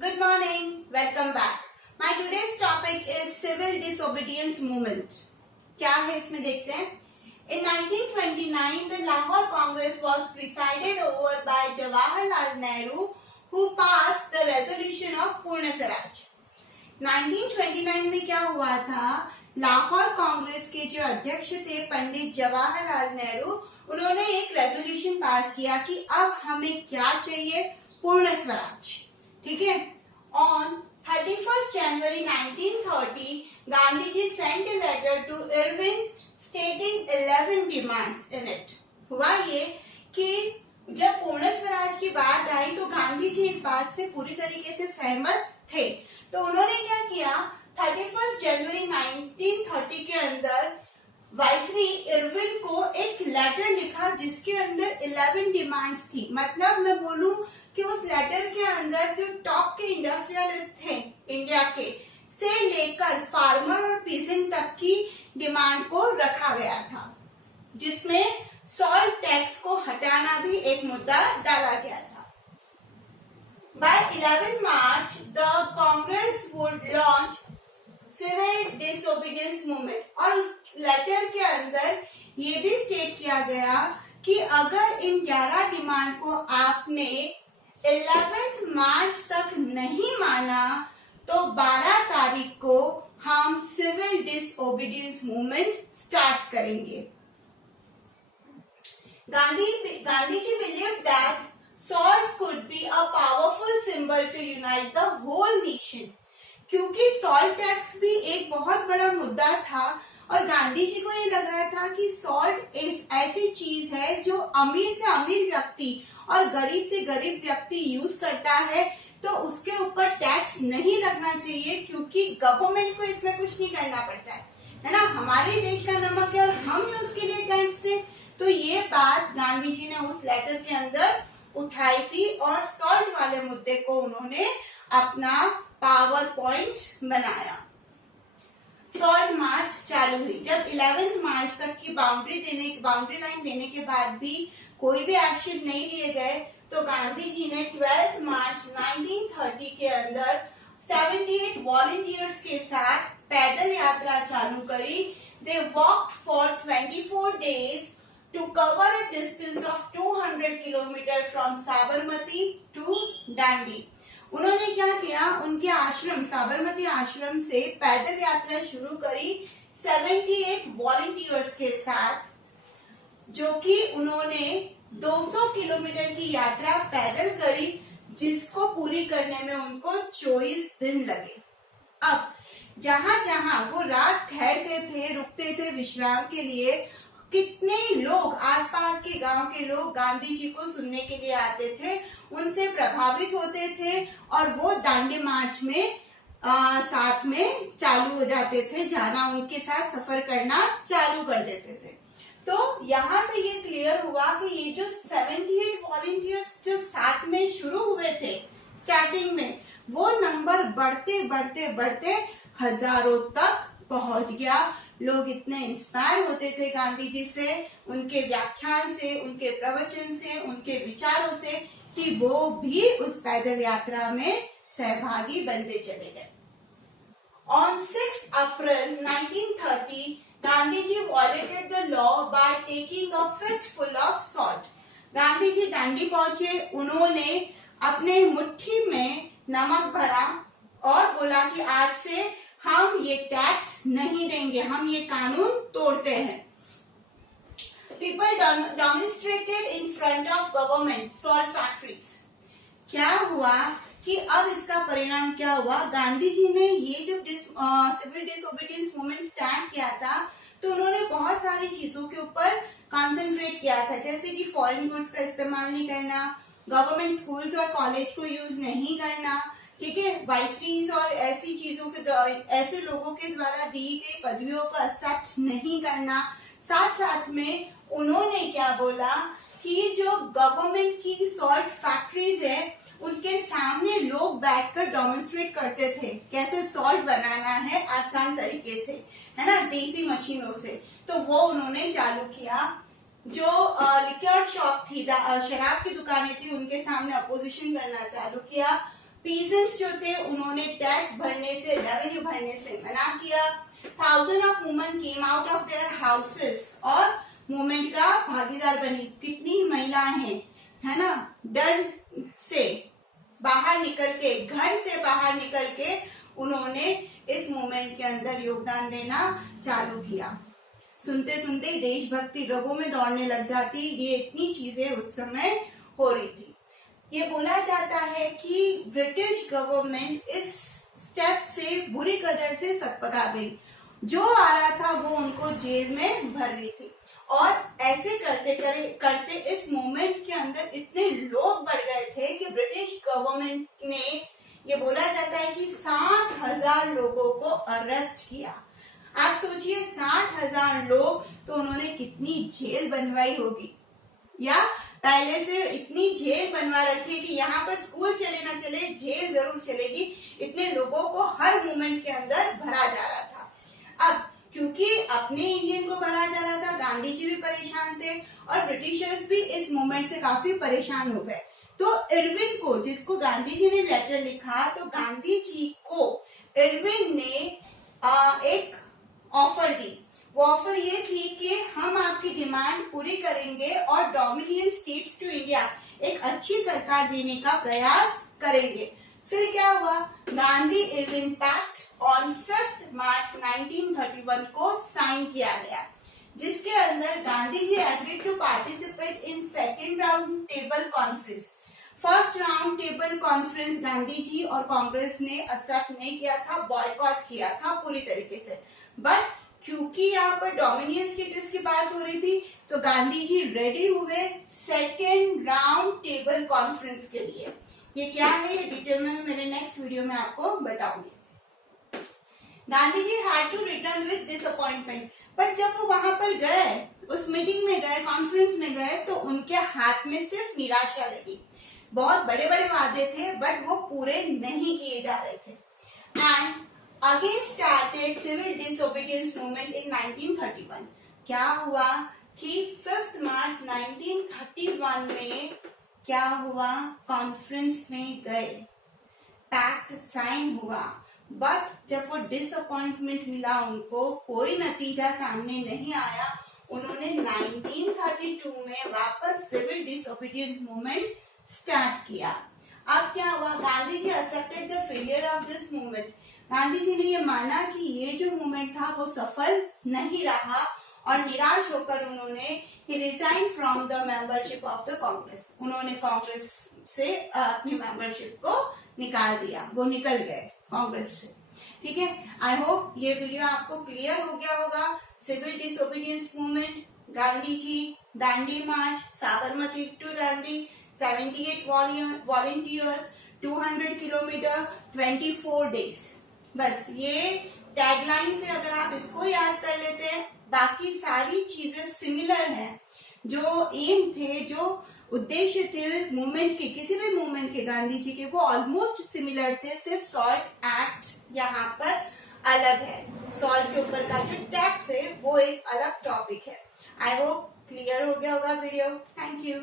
Good morning. Welcome back. My today's topic is civil disobedience movement. क्या है इसमें देखते हैं. In 1929, the Lahore Congress was presided over by Jawaharlal Nehru, who passed the resolution of Purna Swaraj. 1929 में क्या हुआ था? लाहौर कांग्रेस के जो अध्यक्ष थे पंडित जवाहरलाल नेहरू, उन्होंने एक रेजोल्यूशन पास किया कि अब हमें क्या चाहिए, पूर्ण स्वराज. ठीक है. On 31st January 1930, Gandhi ji sent a letter to Irwin stating 11 demands in it. हुआ ये कि जब पूर्ण स्वराज की बात आई तो गांधी जी इस बात से पूरी तरीके से सहमत थे. तो उन्होंने क्या किया, 31 जनवरी 1930 के अंदर वाइसरी इरविन को एक लेटर लिखा जिसके अंदर 11 डिमांड्स थी. मतलब मैं बोलूं कि उस लेटर के अंदर जो टॉप के इंडस्ट्रियलिस्ट थे इंडिया के से लेकर फार्मर और पीजेंट तक की डिमांड को रखा गया था, जिसमें सॉल्ट टैक्स को हटाना भी एक मुद्दा डाला गया था. By 11 March, the Congress would launch civil disobedience movement. और उस लेटर के अंदर ये भी स्टेट किया गया कि अगर इन 11 डिमांड को आपने 11 मार्च तक नहीं माना तो 12 तारीख को हम सिविल डिसओबीडियंस मूवमेंट स्टार्ट करेंगे. Gandhi ji believed that salt could be a powerful symbol to unite the whole nation. क्योंकि सॉल्ट टैक्स भी एक बहुत बड़ा मुद्दा था और गांधी जी को ये लग रहा था कि सॉल्ट ऐसी चीज है जो अमीर से अमीर व्यक्ति और गरीब से गरीब व्यक्ति यूज करता है, तो उसके ऊपर टैक्स नहीं लगना चाहिए क्योंकि गवर्नमेंट को इसमें कुछ नहीं करना पड़ता है ना. हमारे देश का नमक है और हम उसके लिए टैक्स दें. तो ये बात गांधी जी ने उस लेटर के अंदर उठाई थी और सॉल्ट वाले मुद्दे को उन्होंने अपना पावर पॉइंट बनाया. सॉल्ट मार्च चालू हुई. जब 11 मार्च तक की बाउंड्री लाइन देने के बाद भी कोई भी एक्शन नहीं लिए गए तो गांधी जी ने 12 मार्च 1930 के अंदर 78 वॉलंटियर्स के साथ पैदल यात्रा चालू करी. दे walked for 24 days to cover a distance of 200 kilometer from Sabarmati to Dandi. उन्होंने क्या किया, उनके आश्रम साबरमती आश्रम से पैदल यात्रा शुरू करी 78 वॉलंटियर्स के साथ, जो कि उन्होंने 200 किलोमीटर की यात्रा पैदल करी, जिसको पूरी करने में उनको 24 दिन लगे. अब जहां जहां वो रात ठहरते थे, रुकते थे विश्राम के लिए, कितने लोग आसपास के गांव के लोग गांधी जी को सुनने के लिए आते थे, उनसे प्रभावित होते थे और वो दांडी मार्च में साथ में चालू हो जाते थे, जाना उनके साथ सफर करना चालू कर देते थे. तो यहाँ से ये क्लियर हुआ कि ये जो 78 वॉलंटियर्स जो साथ में शुरू हुए थे स्टार्टिंग में, वो नंबर बढ़ते बढ़ते बढ़ते हजारों तक पहुंच गया. लोग इतने इंस्पायर होते थे गांधी जी से, उनके व्याख्यान से, उनके प्रवचन से, उनके विचारों से, कि वो भी उस पैदल यात्रा में सहभागी बनते चले गए. On 6 April 1930, Gandhi ji violated the law by taking a fistful of salt. Gandhi ji Dandi पहुंचे, उन्होंने अपने मुट्ठी में नमक भरा और बोला कि आज से हम ये टैक्स नहीं देंगे, हम ये कानून तोड़ते हैं. People demonstrated in front of government salt factories. क्या हुआ कि अब इसका परिणाम क्या हुआ, गांधी जी ने ये जब सिविल डिसओबीडियंस मूवमेंट स्टार्ट किया था तो उन्होंने बहुत सारी चीजों के ऊपर कंसंट्रेट किया था, जैसे कि फॉरेन गुड्स का इस्तेमाल नहीं करना, गवर्नमेंट स्कूल्स और कॉलेज को यूज नहीं करना, ठीक है, वाइसरीज और ऐसी चीजों के ऐसे लोगों के द्वारा दी गई पदवियों को एक्सेप्ट नहीं करना. साथ साथ में उन्होंने क्या बोला कि जो गवर्नमेंट की सॉल्ट फैक्ट्रीज है उनके सामने लोग बैठकर डेमोन्स्ट्रेट करते थे कैसे सॉल्ट बनाना है आसान तरीके से, है ना, देसी मशीनों से. तो वो उन्होंने चालू किया. जो लिक्योर शॉप थी, शराब की दुकानें थी, उनके सामने अपोजिशन करना चालू किया. पीजेंट्स जो थे उन्होंने टैक्स भरने से, रेवेन्यू भरने से मना किया। Thousand of women came out of their houses और मूवमेंट का भागीदार बनी। कितनी महिलाएं हैं, है ना, डर से बाहर निकल के, घर से बाहर निकल के उन्होंने इस मूवमेंट के अंदर योगदान देना चालू किया। सुनते सुनते देशभक्ति रगों में दौड़ने लग जाती। ये इतनी चीजें उस समय हो रही थी। ये बोला जाता है कि ब्रिटिश गवर्नमेंट इस स्टेप से बुरी कदर से सकपका गई। जो आ रहा था वो उनको जेल में भर रही थी और ऐसे करते करते इस मूवमेंट के अंदर इतने लोग बढ़ गए थे कि ब्रिटिश गवर्नमेंट ने, ये बोला जाता है कि 60,000 लोगों को अरेस्ट किया। आप सोचिए 60,000 लोग, तो उन्होंने कितनी जेल बनवाई होगी, या पहले से इतनी जेल बनवा रखी कि यहाँ पर स्कूल चले ना चले, जेल जरूर चलेगी। इतने लोगों को हर मूवमेंट के अंदर भरा जा रहा था। अब क्योंकि अपने इंडियन को भरा जा रहा था, गांधी जी भी परेशान थे और ब्रिटिशर्स भी इस मूवमेंट से काफी परेशान हो गए। तो इरविन को, जिसको गांधी जी ने लेटर लिखा, तो गांधी जी को इरविन ने एक ऑफर दी। वो ऑफर ये थी कि हम आपकी डिमांड पूरी करेंगे और डोमिनियन स्टेट्स टू इंडिया, एक अच्छी सरकार देने का प्रयास करेंगे। फिर क्या हुआ, Gandhi Irwin pact on 5 March 1931 को साइन किया गया, जिसके अंदर Gandhi ji agreed to participate in second round table conference. First round table conference Gandhi ji और कांग्रेस ने एक्सेप्ट नहीं किया था, बॉयकॉट किया था पूरी तरीके से। बट क्योंकि यहाँ पर डोमिनियन स्टेटस की बात हो रही थी, तो गांधी जी रेडी हुए सेकेंड राउंड टेबल कॉन्फ्रेंस के लिए। ये क्या है, ये डिटेल में मैं मेरे नेक्स्ट वीडियो में आपको बताऊंगी। Gandhi ji had to return with disappointment, but जब वो वहां पर गए, उस मीटिंग में गए, कॉन्फ्रेंस में गए, तो उनके हाथ में सिर्फ निराशा लगी। बहुत बड़े बड़े वादे थे बट वो पूरे नहीं किए जा रहे थे। And again started civil disobedience movement in 1931। क्या हुआ कि 5 मार्च 1931 में क्या हुआ, कॉन्फ्रेंस में गए, पैक्ट साइन हुआ, बट जब वो डिसअपॉइंटमेंट मिला, उनको कोई नतीजा सामने नहीं आया, उन्होंने 1932 में वापस सिविल डिसोबीडियंस मूवमेंट स्टार्ट किया। अब क्या हुआ, Gandhi ji accepted the failure of this movement. Gandhi ji ने ये माना कि ये जो मूवमेंट था वो सफल नहीं रहा और निराश होकर उन्होंने ही resign from the membership of the Congress. उन्होंने कांग्रेस से अपनी मेंबरशिप को निकाल दिया, वो निकल गए कांग्रेस से। ठीक है, आई होप ये वीडियो आपको क्लियर हो गया होगा। Civil disobedience movement, Gandhi ji, Dandi march, Sabarmati to Dandi, 78 volunteers, 200 kilometres, 24 days. बस ये टैगलाइन से अगर आप इसको याद कर लेते हैं, बाकी सारी चीजें सिमिलर हैं। जो एम थे, जो उद्देश्य थे मूवमेंट के, किसी भी मूवमेंट के गांधी जी के, वो ऑलमोस्ट सिमिलर थे। सिर्फ सॉल्ट एक्ट यहाँ पर अलग है। सॉल्ट के ऊपर का जो टैक्स है वो एक अलग टॉपिक है। आई होप क्लियर हो गया होगा वीडियो। Thank you.